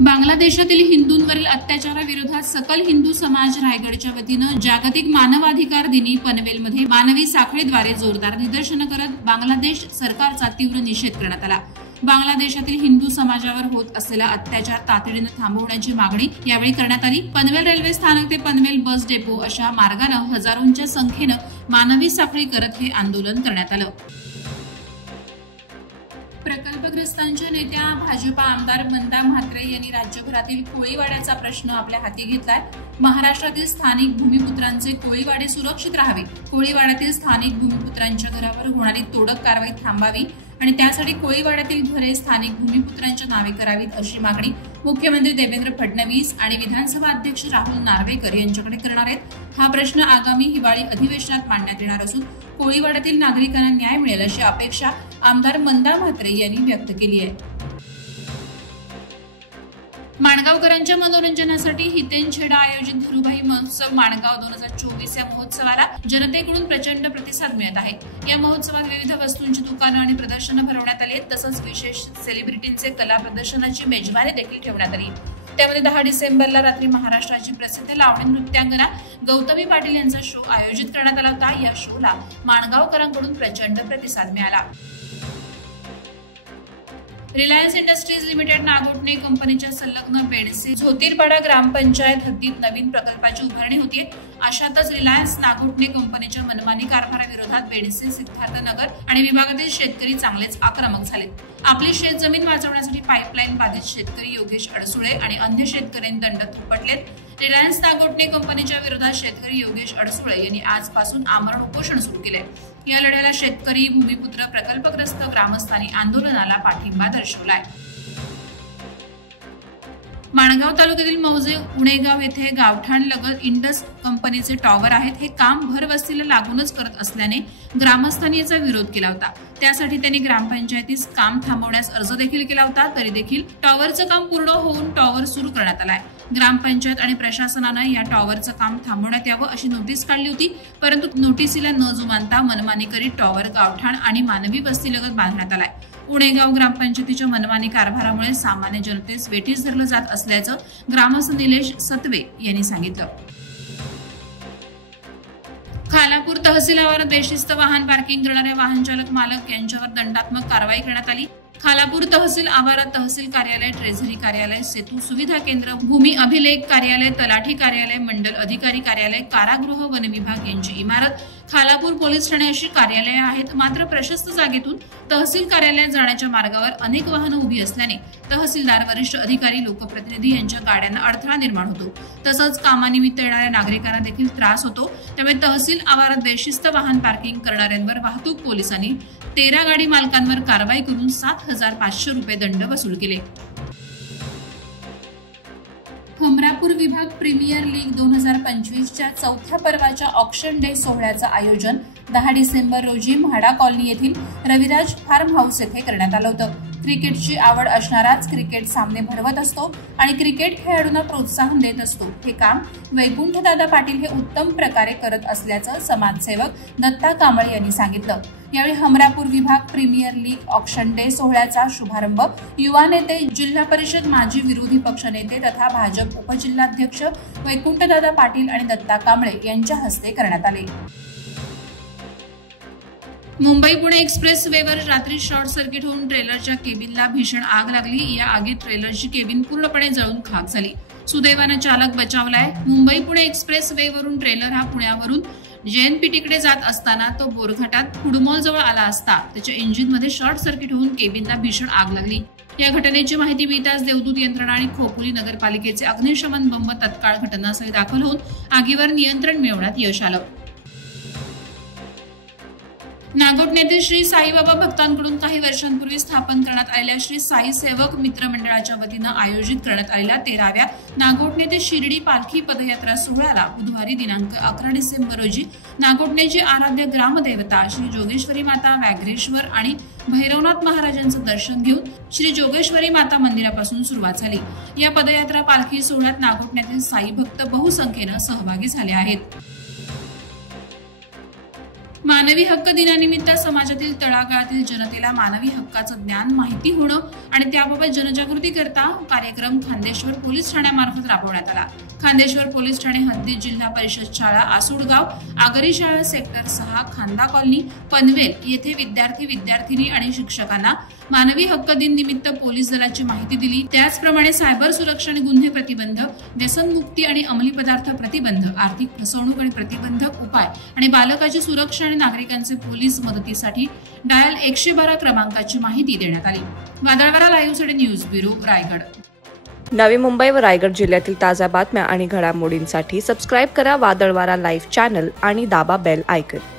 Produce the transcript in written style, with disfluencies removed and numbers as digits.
बांगलादेशातील हिंदूंवरील अत्याचाराविरोधात सकल हिंदू समाज रायगडच्या वतीनं जागतिक मानवाधिकार दिनी पनवेलमध्ये मानवी साखळीद्वारे जोरदार निदर्शनं करत बांगलादेश सरकारचा तीव्र निषेध करण्यात आला। बांगलादेशातील हिंदू समाजावर होत असलेला अत्याचार तातडीनं थांबवण्याची मागणी यावेळी करण्यात आली। पनवेल रेल्वे स्थानक ते पनवेल बस डेपो अशा मार्गानं हजारोंच्या संख्येनं मानवी साखळी करत हे आंदोलन करण्यात आलं। प्रकल्पग्रस्तांच्या नेत्या भाजपा आमदार मंदा म्हात्रे यांनी राज्यभरातील कोळीवाड्याचा प्रश्न आपल्या हाती घेतलाय। महाराष्ट्रातील स्थानिक भूमिपुत्रांचे कोळीवाडे सुरक्षित राहावे, कोळीवाड्यातील स्थानिक भूमिपुत्रांच्या घरावर होणारी तोडक कारवाई थांबावी आणि त्यासाठी कोळीवाड्यातील घरे स्थानिक भूमिपुत्रांच्या नावे करावीत अशी मागणी मुख्यमंत्री देवेंद्र फडणवीस आणि विधानसभा अध्यक्ष राहुल नार्वेकर यांच्याकडे करणार आहेत। हा प्रश्न आगामी हिवाळी अधिवेशनात मांडण्यात येणार असून कोळीवाड्यातील नागरिकांना न्याय मिळेल अशी अपेक्षा आमदार मंदा म्हात्रे यांनी व्यक्त केली आहे। माणगावकरांच्या मनोरंजनासाठी हितेनछेडा आयोजित धरुभाई महोत्सव माणगाव 2024 या महोत्सवाला जनतेकडून प्रचंड प्रतिसाद मिळत आहे। या महोत्सवात विविध वस्तूंची दुकानं आणि प्रदर्शनं भरवण्यात आली आहेत। तसंच विशेष सेलिब्रिटींचे कला प्रदर्शनाची मेजवानी देखील ठेवण्यात आली। त्यामध्ये 10 डिसेंबरला रात्री महाराष्ट्राची प्रसिद्ध लावणी नृत्यांगना गौतमी पाटील यांचा शो आयोजित करण्यात आला होता। या शोला माणगावकरांकडून प्रचंड प्रतिसाद मिळाला। रिलायन्स इंडस्ट्रीज लिमिटेड नागोठणे कंपनीच्या संलग्न बेडसे झोतीरपाडा ग्रामपंचायत हद्दीत नवीन प्रकल्पाची उभारणी होतीये। अशातच रिलायन्स नागोठणे कंपनीच्या मनमानी कारभाराविरोधात बेडसे, सिद्धार्थनगर आणि विभागातील शेतकरी चांगलेच आक्रमक झाले। आपली शेत जमीन वाचवण्यासाठी पाईपलाईन बाधित शेतकरी योगेश अडसुळे आणि अन्य शेतकऱ्यांनी दंड थोपटलेत। रिलायन्स नागोठणे कंपनीच्या विरोधात शेतकरी योगेश अडसुळे यांनी आजपासून आमरण उपोषण सुरू केले। या लढ्याला शेतकरी, भूमिपुत्र, प्रकल्पग्रस्त ग्रामस्थांनी आंदोलनाला पाठिंबा दर्शवलाय। माणगाव तालुक्यातील मौजे उणेगाव येथे गावठाण लगत इंडस कंपनीचे टॉवर आहेत। हे काम भरवस्तीला लागूनच करत असल्याने ग्रामस्थांनी याचा विरोध केला होता। त्यासाठी त्यांनी ग्रामपंचायतीस काम थांबवण्यास अर्ज देखील केला होता। तरी देखील टॉवरचं काम पूर्ण होऊन टॉवर सुरू करण्यात आलाय। ग्रामपंचायत आणि प्रशासनानं या टॉवरचं काम थांबवण्यात यावं अशी नोटीस काढली होती, परंतु नोटीसीला न जुमानता मनमानी करीत टॉवर गावठाण आणि मानवी वस्तीलगत बांधण्यात आलाय। उणेगाव ग्रामपंचायतीच्या मनमानी कारभारामुळे सामान्य जनतेस वेठीस धरलं जात असल्याचं ग्रामस्थ निलेश सत्वे यांनी सांगितलं। खालापूर तहसील आवारात बेशिस्त वाहन पार्किंग करणाऱ्या वाहन चालक मालक यांच्यावर दंडात्मक कारवाई करण्यात आली। खालापूर तहसील आवारात तहसील कार्यालय, ट्रेझरी कार्यालय, सेतू सुविधा केंद्र, भूमी अभिलेख कार्यालय, तलाठी कार्यालय, मंडल अधिकारी कार्यालय, कारागृह, वन विभाग यांची इमारत, खालापूर पोलीस ठाणे अशी कार्यालये आहेत। मात्र प्रशस्त जागेतून तहसील कार्यालयात जाण्याच्या मार्गावर अनेक वाहनं उभी असल्याने तहसीलदार, वरिष्ठ अधिकारी, लोकप्रतिनिधी यांच्या गाड्यांना अडथळा निर्माण होतो। तसंच कामानिमित्त येणाऱ्या नागरिकांना देखील त्रास होतो। त्यामुळे तहसील आवारात बेशिस्त वाहन पार्किंग करणाऱ्यांवर वाहतूक पोलिसांनी 13 गाडी मालकांवर कारवाई करून 7,500 रुपये दंड वसूल केले। हमरापूर विभाग प्रीमियर लीग 2025च्या चौथ्या पर्वाच्या ऑक्शन डे सोहळ्याचं आयोजन 10 डिसेंबर रोजी म्हाडा कॉलनी येथील रविराज फार्म हाऊस येथे करण्यात आलं होतं। क्रिकेटची आवड असणाराच क्रिकेट सामने भरवत असतो आणि क्रिकेट खेळाडूंना प्रोत्साहन देत असतो। हे काम वैकुंठदादा पाटील हे उत्तम प्रकारे करत असल्याचं समाजसेवक दत्ता कांबळे यांनी सांगितलं। यावेळी हमरापूर विभाग प्रीमियर लीग ऑक्शन डे सोहळ्याचा शुभारंभ युवा नेते, जिल्हा परिषद माजी विरोधी पक्षनेते तथा भाजप उपजिल्हाध्यक्ष वैकुंठदादा पाटील आणि दत्ता कांबळे यांच्या हस्ते करण्यात आले। मुंबई पुणे एक्सप्रेस वेवर रात्री शॉर्ट सर्किट होऊन ट्रेलरच्या केबिनला भीषण आग लागली। या आगीत ट्रेलरची केबिन पूर्णपणे जळून खाक झाली। सुदैवाने चालक बचावलाय। मुंबई पुणे एक्सप्रेस वेवरून ट्रेलर हा पुण्यावरून JNPTकडे जात असताना तो बोरघाटात फुडमॉल जवळ आला असता त्याच्या इंजिनमध्ये शॉर्ट सर्किट होऊन केबिनला भीषण आग लागली। या घटनेची माहिती मिळताच देवदूत यंत्रणा आणि खोपोली नगरपालिकेचे अग्निशमन बंब तत्काळ घटनास्थळी दाखल होऊन आगीवर नियंत्रण मिळवण्यात यश आलं। नागोठणे श्री साईबाबा भक्तांकडून काही वर्षांपूर्वी स्थापन करण्यात आलेल्या श्री साई सेवक मित्र मंडळाच्या वतीनं आयोजित करण्यात आलेल्या 13व्या नागोठणे ते शिर्डी पालखी पदयात्रा सोहळ्याला बुधवारी दिनांक 11 डिसेंबर रोजी नागोठणेची आराध्य ग्रामदेवता श्री जोगेश्वरी माता व्याघ्रेश्वर आणि भैरवनाथ महाराजांचं दर्शन घेऊन श्री जोगेश्वरी माता मंदिरापासून सुरुवात झाली। या पदयात्रा पालखी सोहळ्यात नागोठण्यातील साई भक्त बहुसंख्येनं सहभागी झाले आहेत। मानवी हक्क दिनानिमित्त समाजातील तळागाळातील जनतेला मानवी हक्काचं ज्ञान माहिती होणं आणि त्याबाबत जनजागृती करता कार्यक्रम खांदेश्वर पोलीस ठाण्यामार्फत राबवण्यात आला। खांदेश्वर पोलीस ठाणे हद्दीत जिल्हा परिषद शाळा आसुडगाव, आगरी शाळा सेक्टर 6, खांदा कॉलनी, पनवेल येथे विद्यार्थी आणि शिक्षकांना मानवी हक्क दिन निमित्त पोलीस दलाची माहिती दिली। त्याचप्रमाणे सायबर सुरक्षा आणि गुन्हे प्रतिबंध, व्यसनमुक्ती आणि अंमली पदार्थ प्रतिबंध, आर्थिक फसवणूक आणि प्रतिबंधक उपाय आणि बालकाची सुरक्षा आणि नागरिकांचे पोलीस मदतीसाठी डायल 112 क्रमांकाची माहिती देण्यात आली। वादळवारा लाईव्हसाठी न्यूज ब्युरो, रायगड। नवी मुंबई व रायगड जिल्ह्यातील ताज्या बातम्या आणि घडामोडींसाठी सबस्क्राइब करा वादळवारा लाईव्ह चॅनल आणि दाबा बेल आयकॉन।